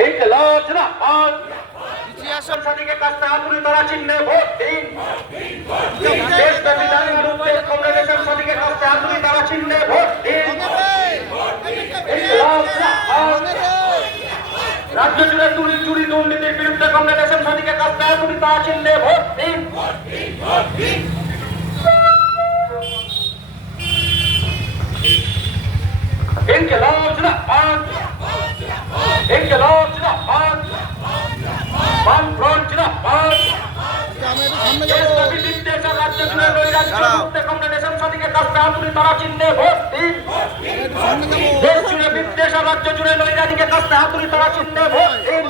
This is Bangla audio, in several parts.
ইনকিলাব জিন্দাবাদ। সাদিকের কাছে হাতুড়ি তারা চিহ্নে ভোট দিন। দেশব্যাপী দাঙ্গার বিরুদ্ধে কংগ্রেসের সাদিকের কাছে হাতুড়ি তারা চিহ্নে ভোট দিন। ইনকিলাব জিন্দাবাদ। রাজ্য জুড়ে চুরি দুর্নীতির বিরুদ্ধে কংগ্রেসের সাদিকের কাছে হাতুড়ি তারা চিহ্নে ভোট দিন। ইনকিলাব জিন্দাবাদ। ইনকিলাব জিন্দাবাদ। বামফ্রন্ট জিন্দাবাদ। দেশব্যাপী বিদ্বেষের রাজ্য জুড়ে নৈরাজ্যের বিরুদ্ধে কংগ্রেসের সাদিকের কাছে হাতুড়ি তারা চিহ্নে ভোট দিন। দেশ জুড়ে বিদ্বেষের রাজ্য জুড়ে নৈরাজ্যের কাছে হাতুড়ি তারা চিহ্নে ভোট দিন।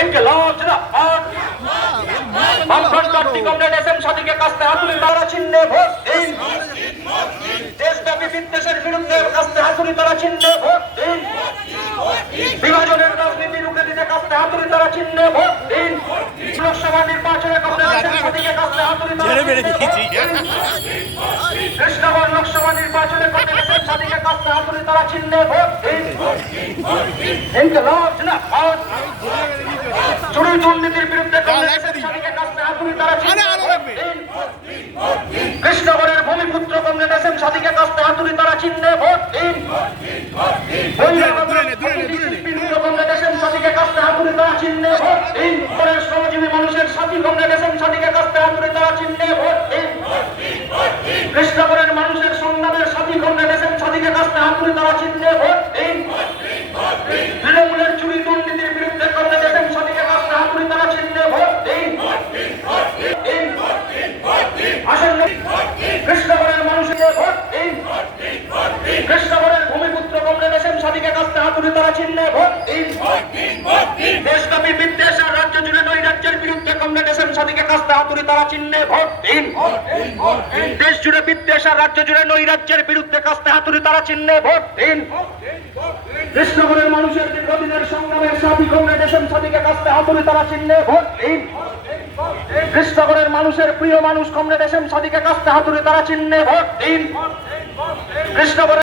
ইনকিলাব জিন্দাবাদ। বামফ্রন্ট প্রার্থী কংগ্রেসের সাদিকের কাছে হাতুড়ি তারা চিহ্নে ভোট দিন। দেশব্যাপী বিদ্বেষের বিরুদ্ধে কাছে হাতুড়ি তারা চিহ্নে ভোট দিন। বিভাজনের রাজনীতি রুখে দিতে কাছে হাতুড়ি তারা চিহ্নে ভোট দিন। লোকসভা নির্বাচনে কংগ্রেসের সাদিকের কাছে হাতুড়ি তারা চিহ্নে ভোট দিন। কৃষ্ণগঞ্জ লোকসভা নির্বাচনে কংগ্রেসের সাদিকের কাছে হাতুড়ি তারা চিহ্নে ভোট দিন। ইনকিলাব জিন্দাবাদ। চুরি দুর্নীতির বিরুদ্ধে কংগ্রেসের সাদিকের কাছে হাতুড়ি তারা চিহ্নে ভোট দিন। কৃষ্ণগড়ের ভূমিপুত্র কংগ্রেসের সাদিকের কাছে হাতুড়ি তারা চিহ্নে ভোট দিন। কংগ্রেসের সাদিকের কাছে হাতুড়ি তারা চিহ্নে ভোট দিন। শ্রমজীবী মানুষের সাথী কংগ্রেসের সাদিকের কাছে হাতুড়ি তারা চিহ্নে ভোট দিন। কৃষ্ণগড়ের মানুষের সংগ্রামের সাথী কংগ্রেসের সাদিকের কাছে হাতুড়ি তারা চিহ্নে ভোট দিন। তৃণমূলের চুরি দুর্নীতির বিরুদ্ধে কংগ্রেসের সাদিকের কাছে হাতুড়ি তারা চিহ্নে ভোট দিন। আসন্ন কৃষ্ণগড়ের মানুষের ভোট দিন। কৃষ্ণগড়ের ভূমিপুত্র কংগ্রেসের সাদিকের কাছে হাতুড়ি তারা চিহ্নে ভোট দিন। দেশব্যাপী বিদ্বেষের রাজ্য জুড়ে নৈরাজ্যের বিরুদ্ধে কংগ্রেসের সাদিকের কাছে হাতুড়ি তারা চিহ্নে ভোট দিন। দেশ জুড়ে বিদ্বেষের রাজ্য জুড়ে নৈরাজ্যের বিরুদ্ধে কাছে হাতুড়ি তারা চিহ্নে ভোট দিন। কৃষ্ণগড়ের মানুষের দীর্ঘদিনের সংগ্রামের সাথী কংগ্রেসের সাদিকের কাছে হাতুড়ি তারা চিহ্নে ভোট দিন। কৃষ্ণগড়ের মানুষের প্রিয় মানুষ কংগ্রেসের সাদিকের কাছে হাতুড়ি তারা চিহ্নে ভোট দিন। কৃষ্ণগড়ের